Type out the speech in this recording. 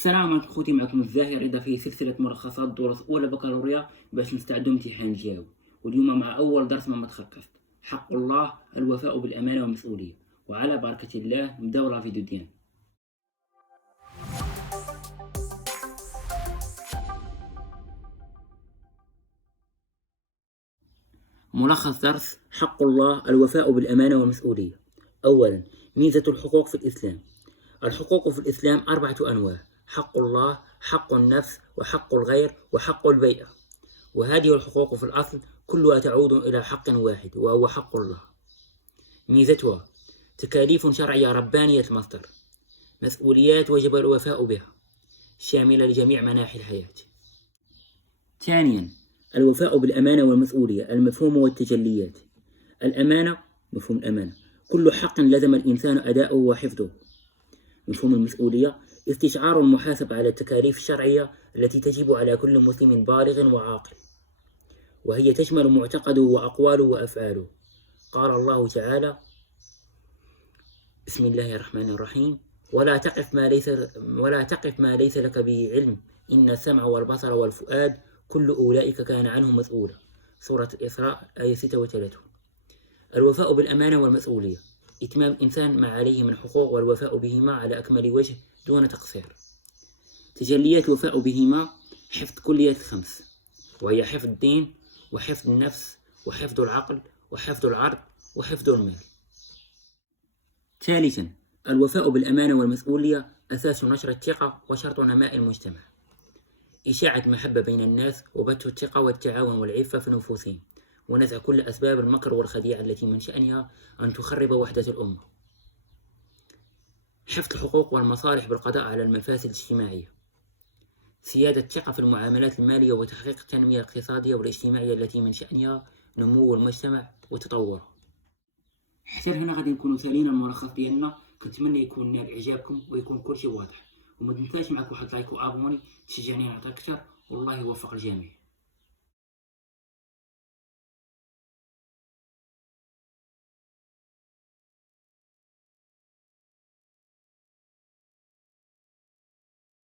السلام عليكم خوتي، معكم الزاهر رضا في سلسلة ملخصات دروس أولى بكالوريا باش نستعدوا امتحان الجاوب. واليوم مع أول درس مما تخصصت، حق الله الوفاء بالأمانة والمسؤولية. وعلى بركة الله نبداو لا فيديو ديالنا. ملخص درس حق الله الوفاء بالأمانة والمسؤولية. أولا، ميزة الحقوق في الإسلام. الحقوق في الإسلام 4 أنواع: حق الله، حق النفس، وحق الغير، وحق البيئة. وهذه الحقوق في الأصل كلها تعود إلى حق واحد وهو حق الله. ميزتها: تكاليف شرعية ربانية المصدر، مسؤوليات وجب الوفاء بها، شاملة لجميع مناحي الحياة. ثانيا، الوفاء بالأمانة والمسؤولية. المفهوم والتجليات. الأمانة، مفهوم الأمانة: كل حق لزم الإنسان أداؤه وحفظه. مفهوم المسؤولية: استشعار المحاسبة على التكاليف الشرعية التي تجب على كل مسلم بالغ وعاقل، وهي تشمل معتقده وأقواله وأفعاله. قال الله تعالى: بسم الله الرحمن الرحيم: ولا تقف ما ليس لك به علم، إن السمع والبصر والفؤاد كل أولئك كان عنه مسؤولا. سورة الإسراء آية 36. الوفاء بالأمانة والمسؤولية: إتمام الإنسان ما عليه من حقوق والوفاء بهما على أكمل وجه دون تقصير. تجليات الوفاء بهما: حفظ كليات الخمس، وهي حفظ الدين، وحفظ النفس، وحفظ العقل، وحفظ العرض، وحفظ المال. ثالثا، الوفاء بالأمانة والمسؤولية أساس نشر الثقة وشرط نماء المجتمع. إشاعة المحبة بين الناس، وبث الثقة والتعاون والعفة في نفوسهم، ونزع كل أسباب المكر والخديعة التي من شأنها أن تخرب وحدة الأمة. حفظ الحقوق والمصالح بالقضاء على المفاسد الاجتماعية. سيادة الثقة في المعاملات المالية وتحقيق التنمية الاقتصادية والاجتماعية التي من شأنها نمو المجتمع وتطوره. حتى هنا غادي نكونوا سالينا الملخص ديالنا. كنتمنى يكون نال اعجابكم ويكون كلشي واضح، وما تنساش معك واحد لايك وابوني تشجعني نعطي اكثر، والله يوفق الجميع.